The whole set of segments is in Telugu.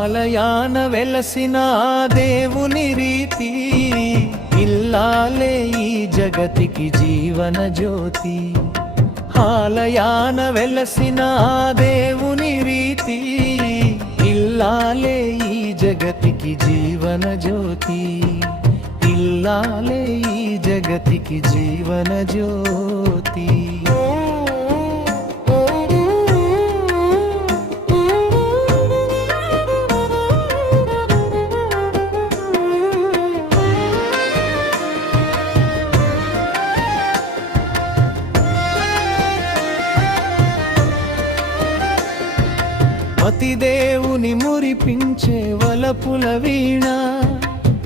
ఆలయాన వెలసిన దేవుని రీతి ఇల్లాలే ఈ జగతికి జీవన జ్యోతి. ఆలయాన వెలసిన దేవుని రీతి ఇల్లాలే ఈ జగతికి జీవన జ్యోతి. ఇల్లాలే ఈ జగతికి జీవన జ్యోతి. పతిదేవుని మురిపించే వలపుల వీణ.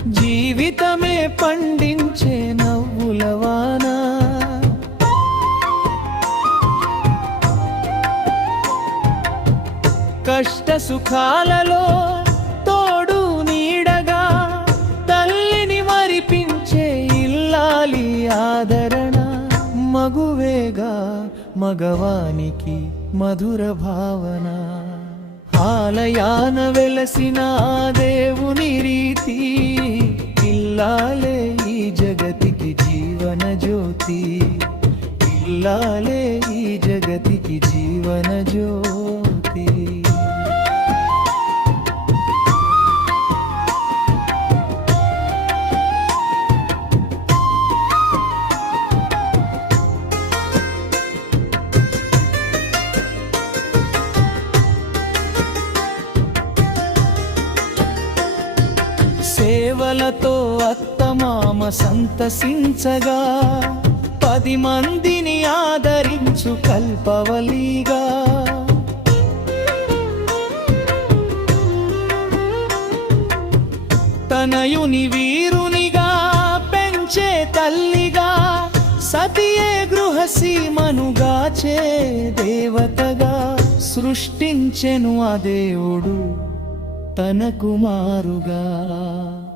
జీవితమే పండించే నవ్వుల వాన. కష్ట సుఖాలలో తోడు నీడగా తల్లిని మరిపించే ఇల్లాలి ఆదరణ. మగువేగా మగవానికి మధుర భావన. ఆలయాన వెలసిన దేవుని రీతి ఇల్లాలే ఈ జగతికి జీవన జ్యోతి. ఇల్లాలే ఈ జగతికి జీవన జ్యోతి. సేవలతో అత్తమామ సంతసించగా పది మందిని ఆదరించు కల్పవలిగా. తనయుని వీరునిగా పెంచే తల్లిగా సతియే గృహసీమనుగాచే దేవతగా సృష్టించెను ఆ దేవుడు తన కుమారుగా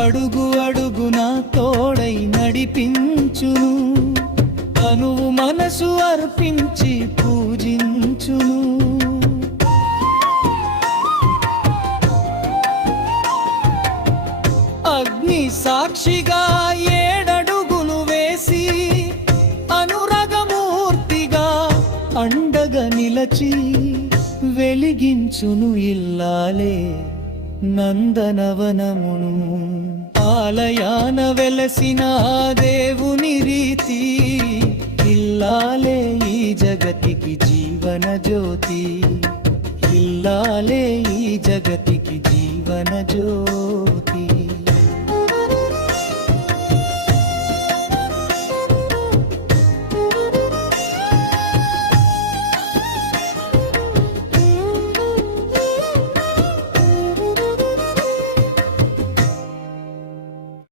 అడుగు అడుగున తోడై నడిపించును. అనువు మనసు అర్పించి పూజించును. అగ్ని సాక్షిగా ఏడడుగులు వేసి అనురగమూర్తిగా అండగా నిలచి వెలిగించును ఇల్లాలే. నందనవనమును. ఆలయాన వెలసిన దేవుని రీతి ఇల్లాలే ఈ జగతికి జీవన జ్యోతి. ఇల్లాలే ఈ జగతికి జీవన జ్యోతి.